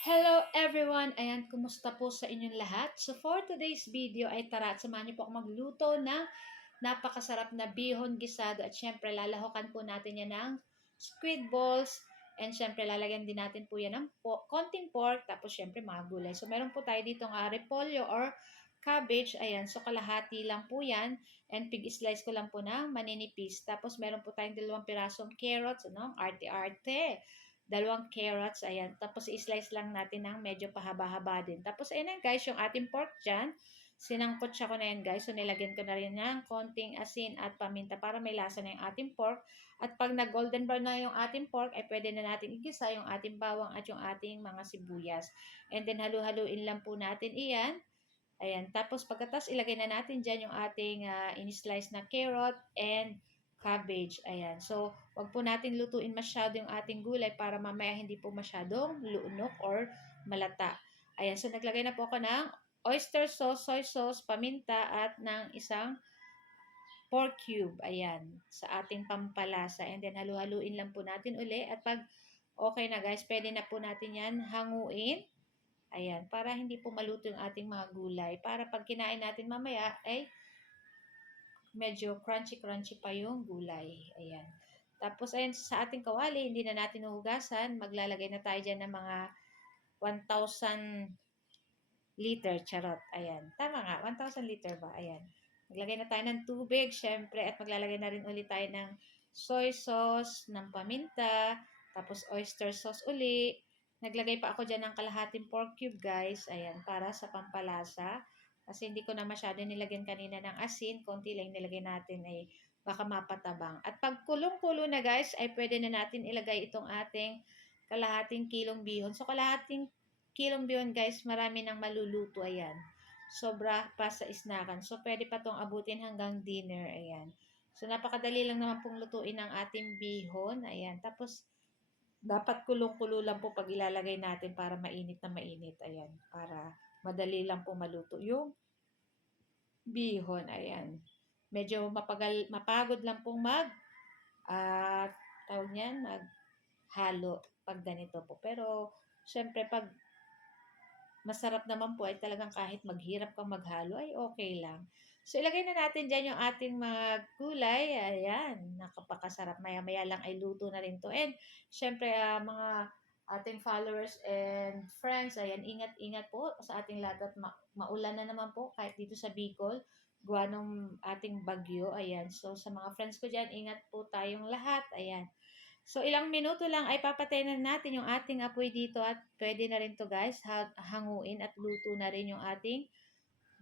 Hello everyone! Ayan, kumusta po sa inyong lahat? So for today's video ay tara at samahan niyo po ako magluto ng napakasarap na bihon gisado at syempre lalahokan po natin yan ng squid balls and syempre lalagyan din natin po yan ng konting pork tapos syempre mga gulay. So meron po tayo dito ng repolyo or cabbage. Ayan, so kalahati lang po yan and pig-slice ko lang po ng maninipis. Tapos meron po tayong 2 pirasong carrots, ano? Arte-arte. 2 carrots, ayan. Tapos i-slice lang natin ng medyo pahaba-haba din. Tapos ayan guys, yung ating pork dyan. Sinangkot siya ko na yan guys. So nilagyan ko na rin ng konting asin at paminta para may lasa na yung ating pork. At pag nag-golden brown na yung ating pork, ay pwede na natin igisa yung ating bawang at yung ating mga sibuyas. And then halu-haluin lang po natin iyan. Ayan. Tapos pagkatas ilagay na natin dyan yung ating in-slice na carrot and cabbage. Ayan. So, wag po nating lutuin masyado yung ating gulay para mamaya hindi po masyadong luunok or malata. Ayan. So, naglagay na po ako ng oyster sauce, soy sauce, paminta at ng isang pork cube. Ayan. Sa ating pampalasa. And then, halu-haluin lang po natin uli. At pag okay na guys, pwede na po natin yan hanguin. Ayan. Para hindi po maluto yung ating mga gulay. Para pag kinain natin mamaya ay medyo crunchy-crunchy pa yung gulay. Ayan. Tapos, ayan, sa ating kawali, hindi na natin huhugasan. Maglalagay na tayo dyan ng mga 1,000 liter. Charot. Ayan. Tama nga. 1,000 liter ba? Ayan. Maglagay na tayo ng tubig, syempre. At maglalagay na rin ulit tayo ng soy sauce, ng paminta, tapos oyster sauce uli. Naglagay pa ako dyan ng kalahating pork cube, guys. Ayan. Para sa pampalasa. Kasi hindi ko na masyado nilagyan kanina ng asin. Konti lang nilagay natin ay baka mapatabang. At pag kulong-kulo na guys, ay pwede na natin ilagay itong ating kalahating kilong bihon. So kalahating kilong bihon guys, marami nang maluluto. Ayan. Sobra pa sa isnakan. So pwede pa tong abutin hanggang dinner. Ayan. So napakadali lang naman pong lutuin ang ating bihon. Ayan. Tapos dapat kulong-kulo lang po pag ilalagay natin para mainit na mainit. Ayan. Para madali lang po maluto yung bihon. Ayan. Medyo mapagod lang pong tawag niyan, maghalo pag ganito po. Pero, syempre, pag masarap naman po ay talagang kahit maghirap kang maghalo ay okay lang. So, ilagay na natin dyan yung ating mga gulay. Ayan, nakapakasarap. Maya-maya lang ay luto na rin to. And, syempre, mga ating followers and friends, ayan, ingat-ingat po sa ating lahat at maulan na naman po kahit dito sa Bicol, gawa ng ating bagyo, ayan. So, sa mga friends ko dyan, ingat po tayong lahat, ayan. So, ilang minuto lang ay papatayin na natin yung ating apoy dito at pwede na rin to guys, hanguin at luto na rin yung ating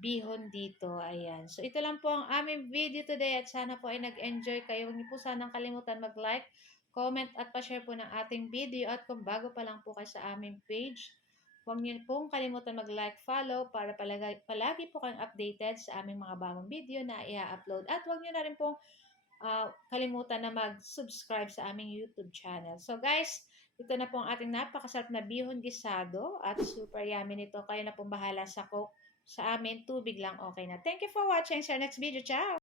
bihon dito, ayan. So, ito lang po ang aming video today at sana po ay nag-enjoy kayo. Huwag niyo po sanang kalimutan mag-like, comment at pa-share po ng ating video at kung bago pa lang po kayo sa aming page, huwag niyo pong kalimutan mag-like, follow para palagi po kayong updated sa aming mga bagong video na i-upload at huwag niyo na rin pong kalimutan na mag-subscribe sa aming YouTube channel. So guys, ito na po ang ating napakasarap na bihon gisado at super yummy nito. Kayo na pong bahala sa coke. Sa amin, tubig lang okay na. Thank you for watching. See you next video. Ciao!